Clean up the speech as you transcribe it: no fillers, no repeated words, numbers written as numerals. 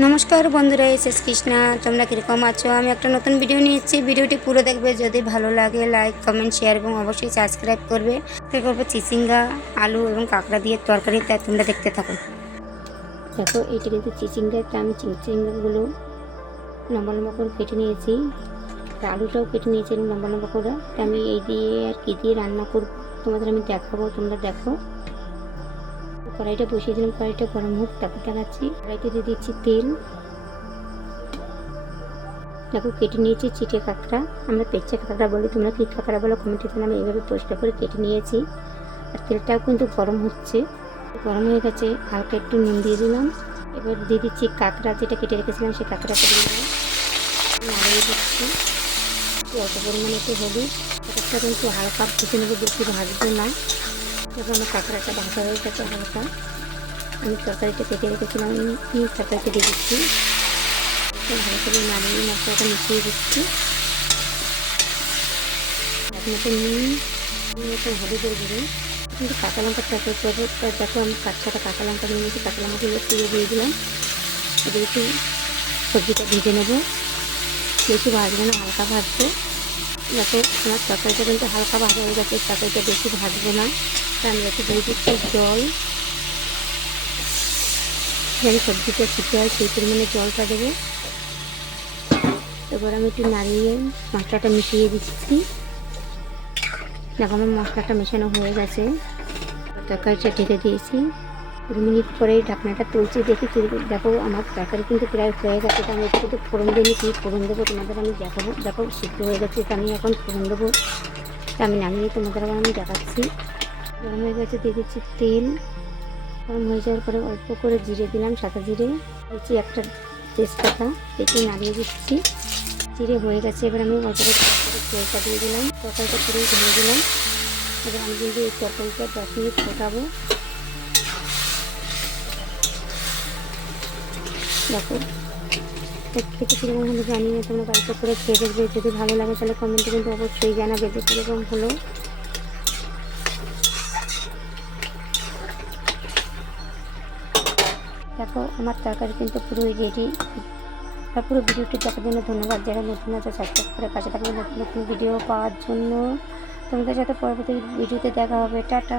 নমস্কার বন্ধুরা, এস কৃষ্ণা। তোমরা কীরকম আছো? আমি একটা নতুন ভিডিও নিয়েছি। ভিডিওটি পুরো দেখবে, যদি ভালো লাগে লাইক কমেন্ট শেয়ার এবং অবশ্যই সাবস্ক্রাইব করবে। করবো চিচিঙ্গা, আলু এবং কাঁকড়া দিয়ে তরকারি, তাই তোমরা দেখতে থাকো। দেখো, এইটা কিন্তু চিচিঙ্গা। আমি চিচিঙ্গাগুলো লম্বা লম্বা করে কেটে নিয়েছি, আলুটাও কেটে নিয়েছি লম্বা লম্বা করে। আমি এই দিয়ে আর কি দিয়ে রান্না করবো তোমাদের আমি দেখাবো, তোমরা দেখো। কড়াইটা বসিয়ে দিলাম, কড়াইটা গরম হোক, তারপর দেখাচ্ছি। কড়াইতে দিয়ে দিচ্ছি তেল। দেখো, কেটে নিয়েছি চিটে কাঁকড়া, আমরা পেঁচা কাঁকড়া বলি, তোমরা কী কাঁকড়া বলো কমেন্টে জানাও। আমি এইভাবে পরিষ্কার করে কেটে নিয়েছি। আর তেলটাও কিন্তু গরম হচ্ছে, গরম হয়ে গেছে। হালকা একটু নুন দিয়ে দিলাম। এবার দিয়ে দিচ্ছি কাঁকড়া, যেটা কেটে রেখেছিলাম সেই কাঁকড়াটা দিয়ে দিলাম, নাড়িয়ে দিচ্ছি। অল্প পরিমাণে একটু হলুদ। কাঁকড়াটা কিন্তু হালকা ভেজে নেবো, বেশি ভাজবো না। এবার আমার কাঁকড়াটা ভাজা হয়ে গেছে হালকা। আমি তরকারিটা কেটে রেখেছিলাম, তরকারিটা দিয়ে দিচ্ছি। ভালো করে নাড়িয়ে মশলাটা মিশিয়ে দিচ্ছি। মতো নুন, মতো হলুদের গুঁড়ো। কিন্তু কাঁচা লঙ্কা তরকারি করবো, দেখো আমি 5-6টা কাঁচা লঙ্কা নিয়ে নিয়েছি। কাঁচা লঙ্কাগুলো তুলে দিয়ে দিলাম। এবার একটু সবজিটা ভেজে নেবো, বেশি ভাজবো না, হালকা ভাজবো। দেখো, আমার তরকারিটা কিন্তু হালকা ভাজা হয়ে গেছে, তরকারিটা বেশি ভাজবো না। তা আমি একটু দিয়ে দিচ্ছি জল। যেন সবজিটা সিদ্ধ হয় সেই পরিমাণে জলটা দেবো। এবার আমি একটু নাড়িয়ে মশলাটা মিশিয়ে দিচ্ছি। দেখো, আমার মশলাটা মেশানো হয়ে গেছে। তরকারিটা ঢেকে দিয়েছি। 2 মিনিট পরে ঢাকনাটা তুলছি, দেখি। দেখো, আমার তরকারি কিন্তু প্রায় হয়ে গেছে। তো আমি একটু ফোড়ন দিয়ে নিচ্ছি, ফোড়ন দেবো তোমাদের আমি দেখাবো। দেখো, সিদ্ধ হয়ে গেছে, তো আমি এখন ফোড়ন দেবো। আমি নামিয়ে তোমাদের আবার আমি দেখাচ্ছি। গরম হয়ে গেছে, দিয়ে দিচ্ছি তেল। গরম হয়ে যাওয়ার পরে অল্প করে জিরে দিলাম, সাদা জিরে দিচ্ছি, একটা তেজপাতা, এটি নাড়িয়ে দিচ্ছি। জিরে হয়ে গেছে, এবার আমি অল্প করে তেলটা দিয়ে দিলাম, তরকারিটা পুরোই ঢেলে দিলাম। এবার আমি কিন্তু এই তরকারিটা 10 মিনিট ফোটাবো। দেখো, খেতে কীরকম হলো জানি না, তোমরা বাড়িতে করে খেয়ে দেখবে। যদি ভালো লাগে তাহলে কমেন্টে কিন্তু অবশ্যই জানাবে যে কীরকম হলো। দেখো, আমার তরকারি কিন্তু পুরোই রেডি। আর পুরো ভিডিওটি দেখার জন্য ধন্যবাদ। যারা নতুন আছে সাবস্ক্রাইব করে পাশে থাকবে নতুন নতুন ভিডিও পাওয়ার জন্য। তোমাদের সাথে পরবর্তী ভিডিওতে দেখা হবে। টাটা।